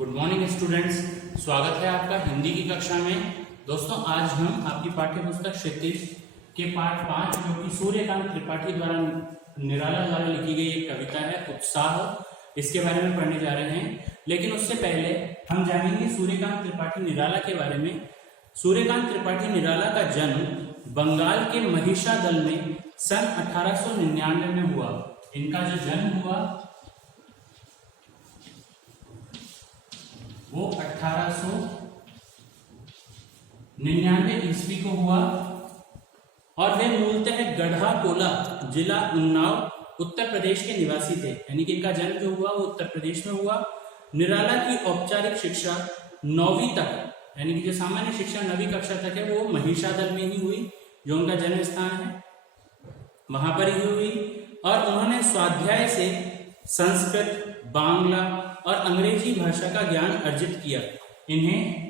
Good morning students, स्वागत है आपका हिंदी की कक्षा में। दोस्तों, आज हम आपकी पाठ्य पुस्तक क्षितिज के पाठ 5 जो कि सूर्यकांत त्रिपाठी द्वारा निराला द्वारा लिखी गई एक कविता है उत्साह, इसके बारे में पढ़ने जा रहे हैं। लेकिन उससे पहले हम जानेंगे सूर्यकांत त्रिपाठी निराला के बारे में। सूर्यकांत त्रिपाठी निराला का जन्म बंगाल के महिषादल में सन 1899 में हुआ। इनका जो जन्म हुआ वो 1899 ईस्वी को हुआ और वे मूलतः गढ़ा कोला जिला उन्नाव उत्तर प्रदेश के निवासी थे। यानी कि इनका जन्म जो हुआ वो उत्तर प्रदेश में हुआ। निराला की औपचारिक शिक्षा 9वीं तक, यानी कि जो सामान्य शिक्षा 9वीं कक्षा तक है वो महिषादल में ही हुई, जो उनका जन्म स्थान है, वहां पर ही हुई। और उन्होंने स्वाध्याय से संस्कृत, बांग्ला और अंग्रेजी भाषा का ज्ञान अर्जित किया। इन्हें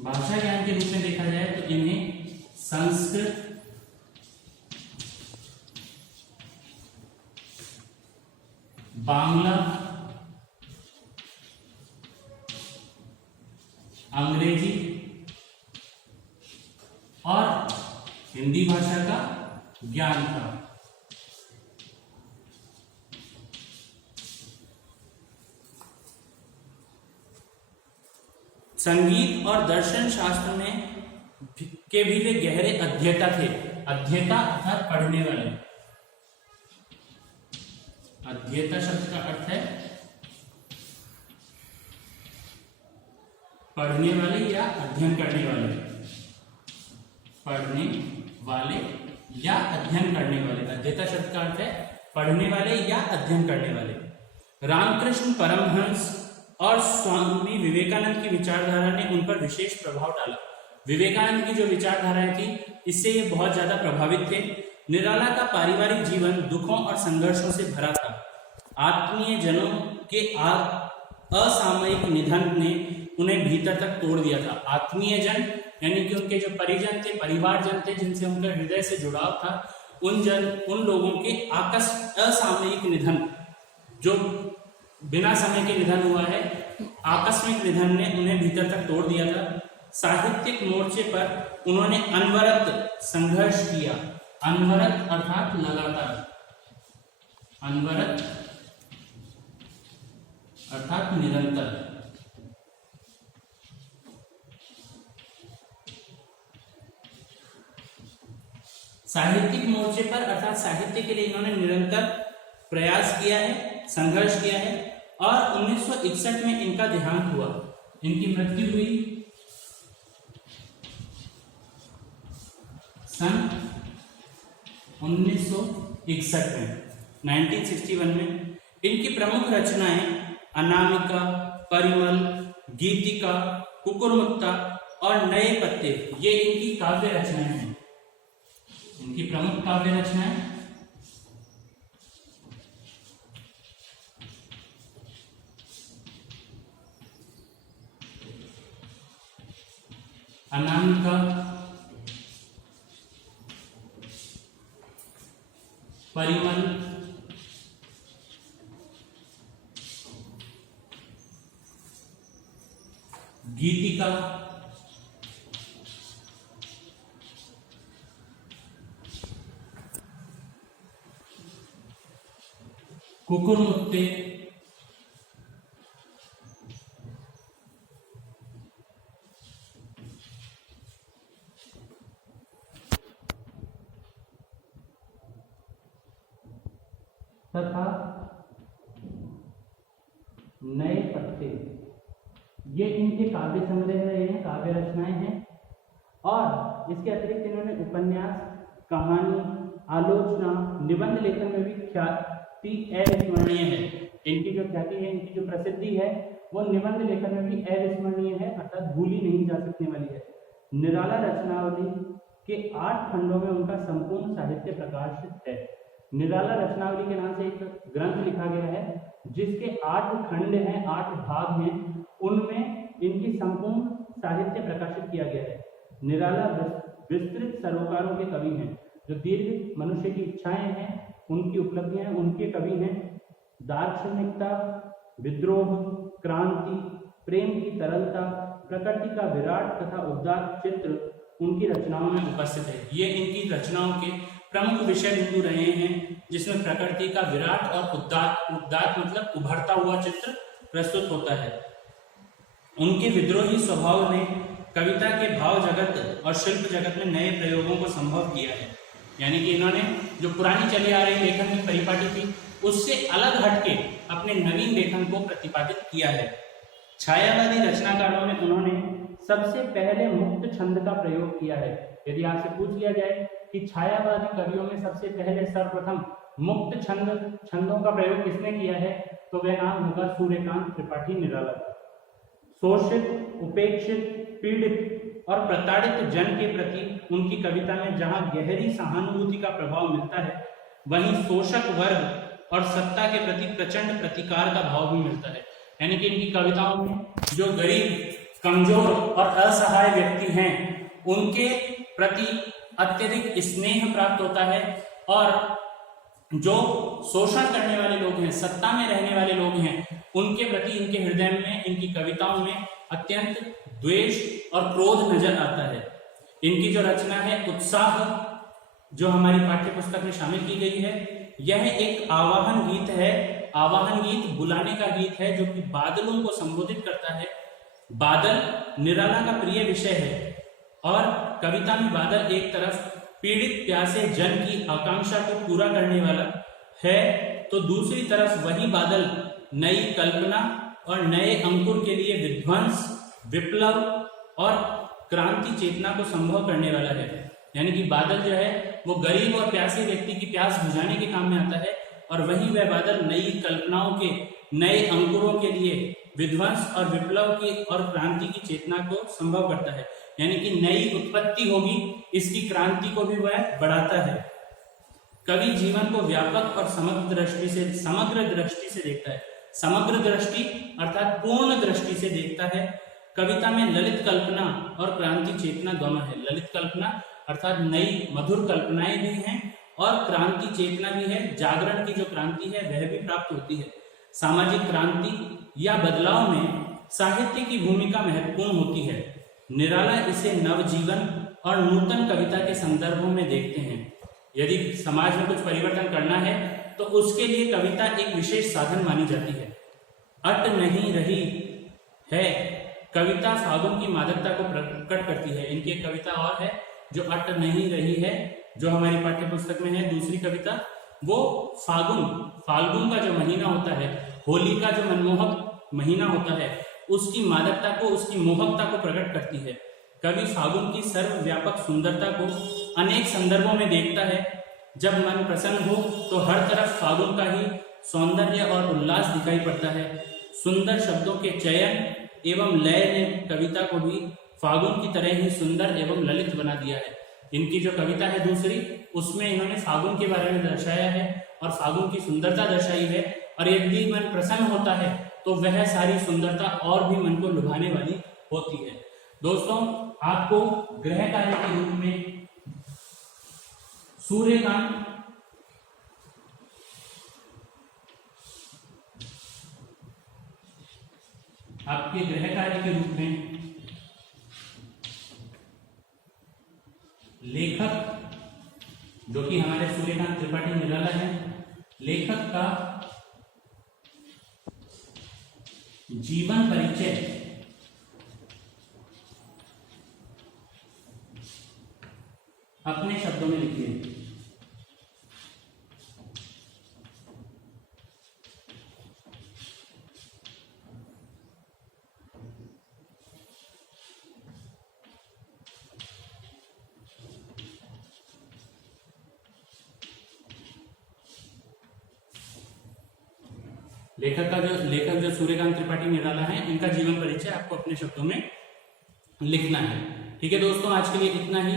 भाषा ज्ञान के रूप में देखा जाए तो इन्हें संस्कृत, बांग्ला, अंग्रेजी और हिंदी भाषा का ज्ञान था। संगीत और दर्शन शास्त्र में के भी वे गहरे अध्येता थे। अध्येता अर्थात पढ़ने वाले। अध्येता शब्द का अर्थ है पढ़ने वाले या अध्ययन करने वाले। पढ़ने वाले या अध्ययन करने वाले। अध्येता शब्द का अर्थ है पढ़ने वाले या अध्ययन करने वाले। रामकृष्ण परमहंस और स्वामी विवेकानंद की विचारधारा ने उन पर विशेष प्रभाव डाला। विवेकानंद की जो विचारधाराएं थी इससे ये बहुत ज्यादा प्रभावित थे। निराला का पारिवारिक जीवन दुखों और संघर्षों से भरा था। आत्मीय जनों के असामयिक निधन ने उन्हें भीतर तक तोड़ दिया था। आत्मीय जन यानी कि उनके जो परिजन थे, परिवारजन थे, जिनसे उनका हृदय से जुड़ाव था, उन लोगों के असामयिक निधन, जो बिना समय के निधन हुआ है, आकस्मिक निधन ने उन्हें भीतर तक तोड़ दिया था। साहित्यिक मोर्चे पर उन्होंने अनवरत संघर्ष किया। अनवरत अर्थात लगातार, अनवरत अर्थात निरंतर। साहित्यिक मोर्चे पर अर्थात साहित्य के लिए इन्होंने निरंतर प्रयास किया है, संघर्ष किया है। और 1961 में इनका देहांत हुआ। इनकी मृत्यु हुई सन 1961 में, 1961 में। इनकी प्रमुख रचनाएं अनामिका, परिमल, गीतिका, कुकुरमुत्ता और नए पत्ते, ये इनकी काव्य रचनाएं हैं। इनकी प्रमुख काव्य रचनाएं अनामिका, परिमल, गीतिका, कुकुरमुत्ते तथा नए पत्ते, ये इनके काव्य संग्रह रहे हैं, काव्य रचनाएं हैं। और इसके अतिरिक्त इन्होंने उपन्यास, कहानी, आलोचना, निबंध लेखन में भी ख्याति अविस्मरणीय है। इनकी जो ख्याति है, इनकी जो प्रसिद्धि है, वो निबंध लेखन में भी अविस्मरणीय है, अर्थात भूली नहीं जा सकने वाली है। निराला रचनावली के 8 खंडों में उनका संपूर्ण साहित्य प्रकाशित है। निराला रचनावली के नाम से एक ग्रंथ लिखा गया है जिसके 8 खंड हैं, 8 भाग हैं, उनमें इनकी संपूर्ण साहित्य प्रकाशित किया गया है। निराला विस्तृत सरोकारों के कवि हैं, जो दीर्घ मनुष्य की इच्छाएं हैं, उनकी उपलब्धियां, उनके कवि हैं। दार्शनिकता, विद्रोह, क्रांति, प्रेम की तरलता, प्रकृति का विराट तथा उदात्त चित्र उनकी रचनाओं में उपस्थित है। ये इनकी रचनाओं के प्रमुख विषय बिंदु रहे हैं, जिसमें प्रकृति का विराट और उदात्त मतलब उभरता हुआ चित्र प्रस्तुत होता है। उनके विद्रोही स्वभाव ने कविता के भाव जगत और शिल्प जगत में नए प्रयोगों को संभव किया है। यानी कि इन्होंने जो पुरानी चली आ रही लेखन की परिपाटी थी उससे अलग हटके अपने नवीन लेखन को प्रतिपादित किया है। छायावादी रचनाकारों में उन्होंने सबसे पहले मुक्त छंद का प्रयोग किया है। यदि आपसे पूछ लिया जाए कि छायावादी कवियों में सबसे पहले सर्वप्रथम मुक्त छंदों का प्रयोग किसने किया है, तो वह नाम होगा सूर्यकांत त्रिपाठी निराला का। शोषित, उपेक्षित, पीड़ित और प्रताड़ित जन के प्रति उनकी कविता में जहां गहरी सहानुभूति का प्रभाव मिलता है, वहीं शोषक वर्ग और सत्ता के प्रति प्रचंड प्रतिकार का भाव भी मिलता है। यानी कि इनकी कविताओं में जो गरीब, कमजोर और असहाय व्यक्ति हैं उनके प्रति अत्यधिक स्नेह प्राप्त होता है, और जो शोषण करने वाले लोग हैं, सत्ता में रहने वाले लोग हैं, उनके प्रति इनके हृदय में, इनकी कविताओं में अत्यंत द्वेष और क्रोध नजर आता है। इनकी जो रचना है उत्साह, जो हमारी पाठ्य पुस्तक में शामिल की गई है, यह एक आवाहन गीत है। आवाहन गीत बुलाने का गीत है, जो कि बादलों को संबोधित करता है। बादल निराला का प्रिय विषय है, और कविता में बादल एक तरफ पीड़ित प्यासे जन की आकांक्षा को पूरा करने वाला है, तो दूसरी तरफ वही बादल नई कल्पना और नए अंकुर के लिए विध्वंस, विप्लव और क्रांति चेतना को संभव करने वाला है। यानी कि बादल जो है वो गरीब और प्यासे व्यक्ति की प्यास बुझाने के काम में आता है, और वहीं वह बादल नई कल्पनाओं के, नए अंकुरों के लिए विध्वंस और विप्लव की और क्रांति की चेतना को संभव करता है। यानी कि नई उत्पत्ति होगी, इसकी क्रांति को भी वह बढ़ाता है। कवि जीवन को व्यापक और समग्र दृष्टि से देखता है। समग्र दृष्टि अर्थात पूर्ण दृष्टि से देखता है। कविता में ललित कल्पना और क्रांति चेतना दोनों है। ललित कल्पना अर्थात नई मधुर कल्पनाएं भी हैं, और क्रांति चेतना भी है। जागरण की जो क्रांति है वह भी प्राप्त होती है। सामाजिक क्रांति या बदलाव में साहित्य की भूमिका महत्वपूर्ण होती है। निराला इसे नवजीवन और नूतन कविता के संदर्भों में देखते हैं। यदि समाज में कुछ परिवर्तन करना है तो उसके लिए कविता एक विशेष साधन मानी जाती है। अट नहीं रही है कविता फागुन की मादकता को प्रकट करती है। इनकी एक कविता और है जो अट नहीं रही है, जो हमारी पाठ्य पुस्तक में है। दूसरी कविता वो फाल्गुन का जो महीना होता है, होली का जो मनमोहक महीना होता है, उसकी मादकता को, उसकी मोहकता को प्रकट करती है। कवि फागुन की सर्वव्यापक सुंदरता को अनेक संदर्भों में देखता है। जब मन प्रसन्न हो तो हर तरफ फागुन का ही सौंदर्य और उल्लास दिखाई पड़ता है। सुंदर शब्दों के चयन एवं लय ने कविता को भी फागुन की तरह ही सुंदर एवं ललित बना दिया है। इनकी जो कविता है दूसरी, उसमें इन्होंने फागुन के बारे में दर्शाया है और फागुन की सुंदरता दर्शाई है। और यदि मन प्रसन्न होता है तो वह सारी सुंदरता और भी मन को लुभाने वाली होती है। दोस्तों, आपको गृह कार्य के रूप में सूर्यकांत आपके गृह कार्य के रूप में लेखक, जो कि हमारे सूर्यकांत त्रिपाठी निराला है, लेखक का जीवन परिचय अपने शब्दों में लिखिए। लेखक जो सूर्यकांत त्रिपाठी निराला है, इनका जीवन परिचय आपको अपने शब्दों में लिखना है। ठीक है दोस्तों, आज के लिए इतना ही।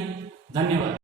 धन्यवाद।